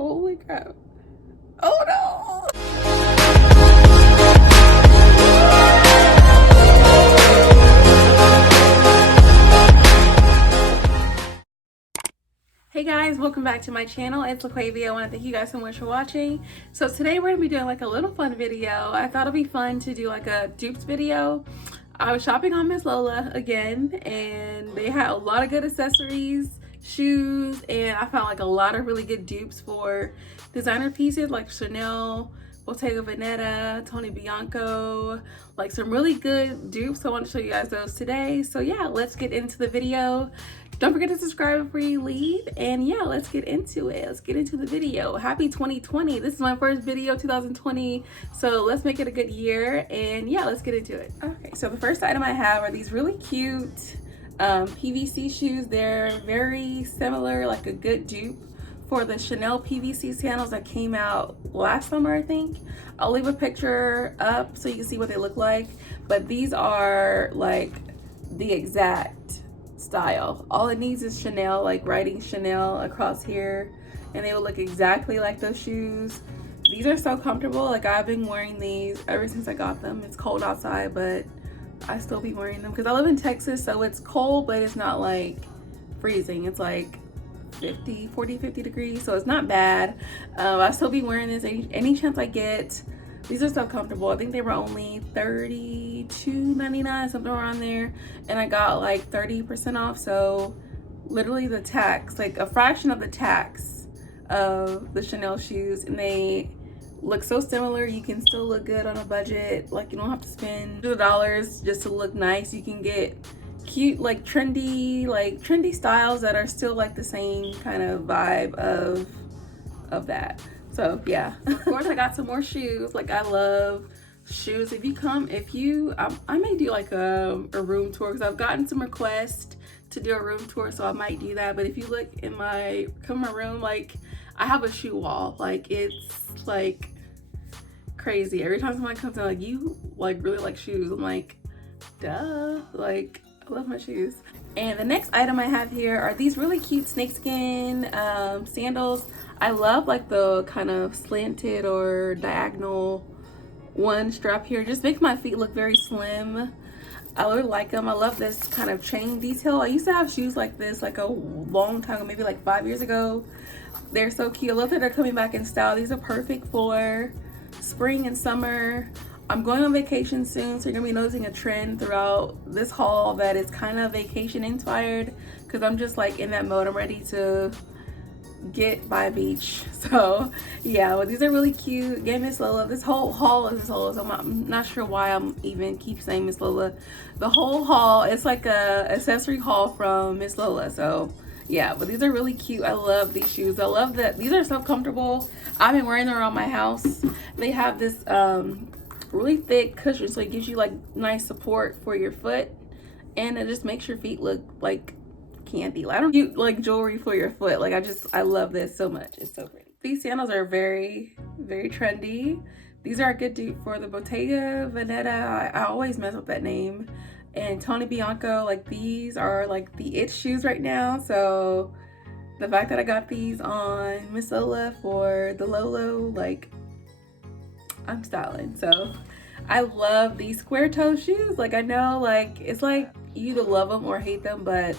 Holy crap. Oh no! Hey guys, welcome back to my channel. It's LaQuavia. I want to thank you guys so much for watching. So today we're going to be doing like a little fun video. I thought it'd be fun to do like a dupes video. I was shopping on Miss Lola again, and they had a lot of good accessories, shoes, and I found like a lot of really good dupes for designer pieces like Chanel, Bottega Veneta, Tony Bianco, like some really good dupes. So I want to show you guys those today. So yeah, let's get into the video. Don't forget to subscribe before you leave, and yeah, let's get into it. Let's get into the video. Happy 2020. This is my first video, 2020, so let's make it a good year, and yeah, let's get into it. Okay, so the first item I have are these really cute PVC shoes. They're very similar, like a good dupe for the Chanel Pvc sandals that came out last summer, I think. I'll leave a picture up so you can see what they look like, but these are like the exact style. All it needs is Chanel, like writing Chanel across here, and they will look exactly like those shoes. These are so comfortable. Like, I've been wearing these ever since I got them. It's cold outside, but I still be wearing them because I live in Texas, so it's cold, but it's not like freezing. It's like 40, 50 degrees, so it's not bad. I still be wearing this any chance I get. These are so comfortable. I think they were only $32.99, something around there, and I got like 30% off. So literally the tax, like a fraction of the tax of the Chanel shoes, and they look so similar. You can still look good on a budget. Like, you don't have to spend $2 just to look nice. You can get cute, like trendy styles that are still like the same kind of vibe of that. So yeah, of course I got some more shoes. Like, I love shoes. I may do like a room tour because I've gotten some requests to do a room tour, so I might do that. But if you look in my room, like, I have a shoe wall. Like, it's like crazy. Every time someone comes in, like, you like really like shoes, I'm like, duh, like, I love my shoes. And the next item I have here are these really cute snakeskin sandals. I love like the kind of slanted or diagonal one strap here. Just makes my feet look very slim. I really like them. I love this kind of chain detail. I used to have shoes like this like a long time ago, maybe like 5 years ago. They're so cute. I love that they're coming back in style. These are perfect for spring and summer. I'm going on vacation soon, so you're gonna be noticing a trend throughout this haul that is kind of vacation inspired, because I'm just like in that mode. I'm ready to get by a beach. So yeah, well, these are really cute. Again, Miss Lola. This whole haul is Miss Lola. So I'm not sure why I'm even keep saying Miss Lola. The whole haul, it's like a accessory haul from Miss Lola. So yeah, but these are really cute. I love these shoes. I love that these are so comfortable. I've been wearing them around my house. They have this really thick cushion, so it gives you like nice support for your foot, and it just makes your feet look like candy. I don't cute like jewelry for your foot. Like, I love this so much. It's so pretty. These sandals are very, very trendy. These are a good dupe for the Bottega Veneta. I always mess up that name. And Tony Bianco. Like, these are like the it shoes right now. So the fact that I got these on Miss Lola for the Lolo, like, I'm styling. So I love these square toe shoes. Like, I know, like, it's like you either love them or hate them, but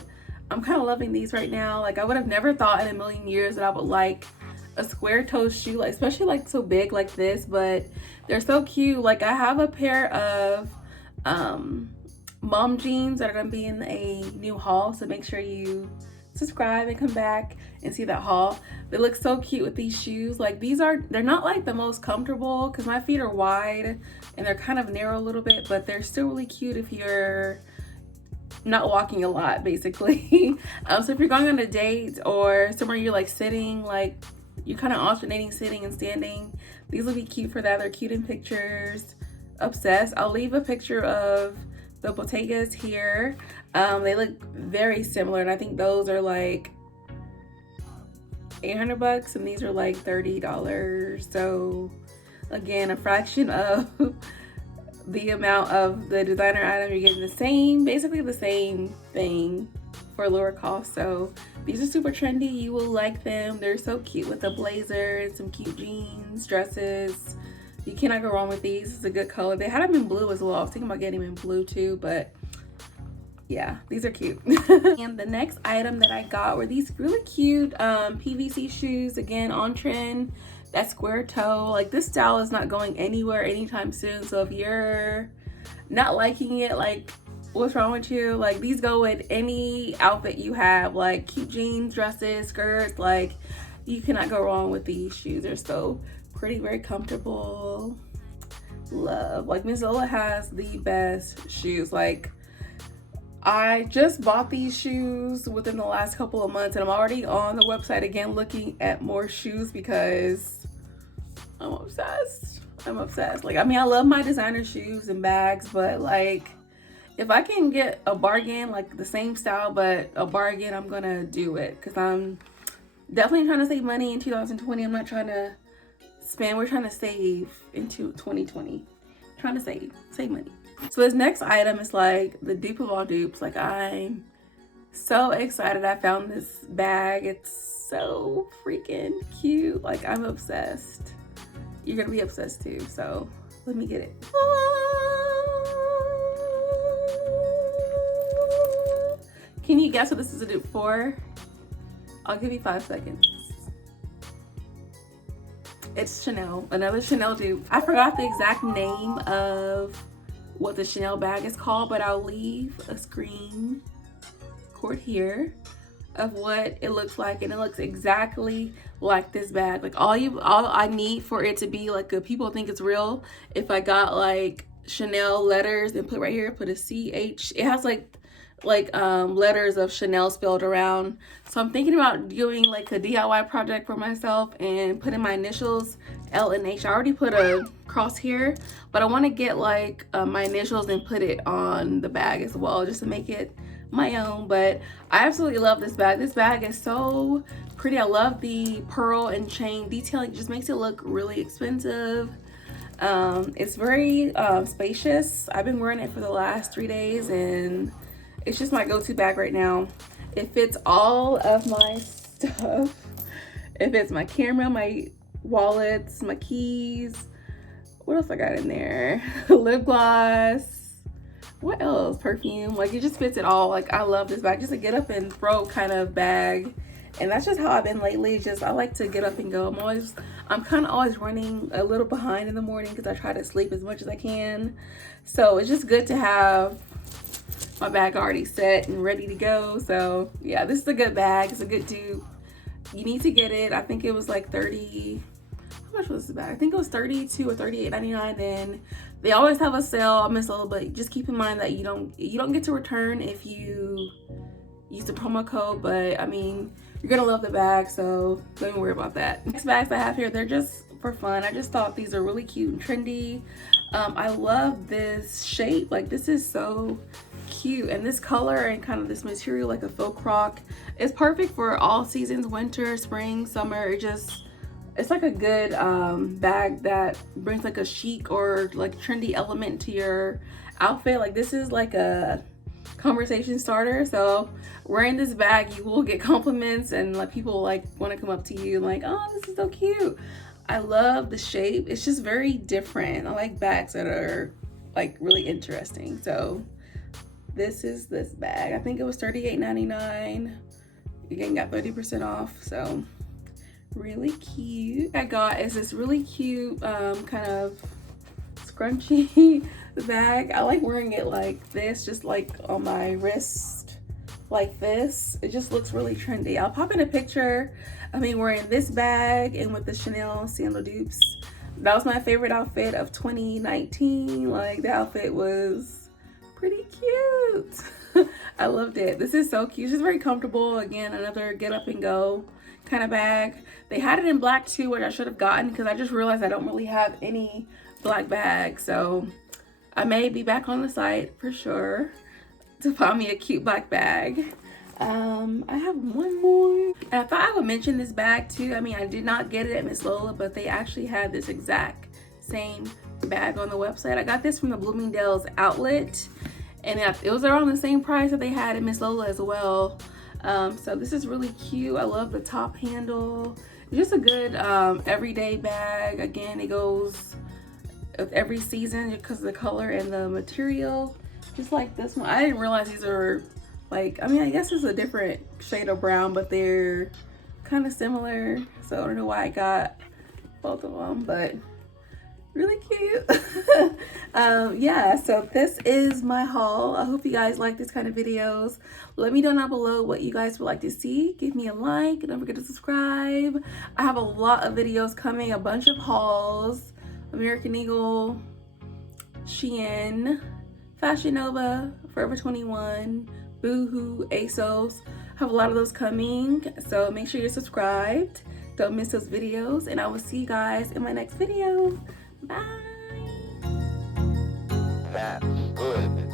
I'm kind of loving these right now. Like, I would have never thought in a million years that I would like a square toe shoe, like, especially like so big like this, but they're so cute. Like, I have a pair of mom jeans that are gonna be in a new haul, so make sure you subscribe and come back and see that haul. They look so cute with these shoes. Like, they're not like the most comfortable because my feet are wide and they're kind of narrow a little bit, but they're still really cute if you're not walking a lot, basically. So if you're going on a date or somewhere you're like sitting, like you're kind of alternating sitting and standing, these will be cute for that. They're cute in pictures. Obsessed. I'll leave a picture of the Bottegas here. They look very similar, and I think those are like $800 and these are like $30. So again, a fraction of the amount of the designer item. You're getting basically the same thing for a lower cost. So these are super trendy. You will like them. They're so cute with a blazer and some cute jeans, dresses. You cannot go wrong with these. It's a good color. They had them in blue as well. I was thinking about getting them in blue too, but yeah, these are cute. And the next item that I got were these really cute PVC shoes, again on trend. That square toe, like this style is not going anywhere anytime soon. So if you're not liking it, like what's wrong with you? Like these go with any outfit you have, like cute jeans, dresses, skirts. Like you cannot go wrong with these shoes. They're so pretty, very comfortable. Love. Like Miss Lola has the best shoes. Like I just bought these shoes within the last couple of months, and I'm already on the website again looking at more shoes because I'm obsessed. I'm obsessed. Like, I mean, I love my designer shoes and bags, but like if I can get a bargain, like the same style but a bargain, I'm gonna do it because I'm definitely trying to save money in 2020. I'm not trying to spend. We're trying to save into 2020. Trying to save money. So this next item is like the dupe of all dupes. Like I'm so excited I found this bag. It's so freaking cute. Like I'm obsessed. You're gonna be obsessed too, so let me get it. Can you guess what this is a dupe for? I'll give you 5 seconds. It's Chanel, another Chanel dupe. I forgot the exact name of what the Chanel bag is called, but I'll leave a screen record here of what it looks like, and it looks exactly like this bag. Like all I need for it to be like a people think it's real, if I got like Chanel letters and put right here, put a CH, it has like letters of Chanel spelled around. So I'm thinking about doing like a DIY project for myself and putting my initials L and H. I already put a cross here, but I want to get like my initials and put it on the bag as well, just to make it my own. But I absolutely love this bag. This bag is so pretty. I love the pearl and chain detailing. It just makes it look really expensive. It's very spacious. I've been wearing it for the last 3 days and it's just my go-to bag right now. It fits all of my stuff. It fits my camera, my wallets, my keys. What else I got in there? Lip gloss. What else? Perfume. Like it just fits it all. Like I love this bag. Just a get up and throw kind of bag. And that's just how I've been lately. Just I like to get up and go. I'm kind of always running a little behind in the morning because I try to sleep as much as I can. So it's just good to have my bag already set and ready to go. So yeah, this is a good bag. It's a good dupe. You need to get it. I think it was like 30. How much was this bag? I think it was 32 or 38.99. Then they always have a sale on Miss Lola, but just keep in mind that you don't get to return if you use the promo code. But I mean, you're gonna love the bag, so don't even worry about that. Next bags I have here, they're just for fun. I just thought these are really cute and trendy. I love this shape. Like this is so cute, and this color and kind of this material, like a faux croc, is perfect for all seasons, winter, spring, summer. It's like a good bag that brings like a chic or like trendy element to your outfit. Like this is like a conversation starter. So wearing this bag, you will get compliments and like people like want to come up to you like, oh, this is so cute. I love the shape. It's just very different. I like bags that are like really interesting. So this is this bag. I think it was $38.99. Again, got 30% off. So really cute. I got is this really cute kind of scrunchy bag. I like wearing it like this, just like on my wrist like this. It just looks really trendy. I'll pop in a picture of me wearing this bag and with the Chanel sandal dupes. That was my favorite outfit of 2019. Like the outfit was pretty cute. I loved it. This is so cute. It's just very comfortable. Again, another get up and go kind of bag. They had it in black too, which I should have gotten because I just realized I don't really have any black bags. So I may be back on the site for sure to find me a cute black bag. I have one more. And I thought I would mention this bag too. I mean, I did not get it at Miss Lola, but they actually had this exact same bag on the website. I got this from the Bloomingdale's outlet. and it was around the same price that they had at Miss Lola as well. So this is really cute. I love the top handle. It's just a good everyday bag. Again, it goes with every season because of the color and the material. Just like this one. I didn't realize these are like, I mean, I guess it's a different shade of brown, but they're kind of similar. So I don't know why I got both of them, but really cute. Yeah, so this is my haul. I hope you guys like this kind of videos. Let me know down below what you guys would like to see. Give me a like, don't forget to subscribe. I have a lot of videos coming, a bunch of hauls. American Eagle, Shein, Fashion Nova, Forever 21, Boohoo, ASOS. I have a lot of those coming, so make sure you're subscribed. Don't miss those videos, and I will see you guys in my next video. Bye. That's good.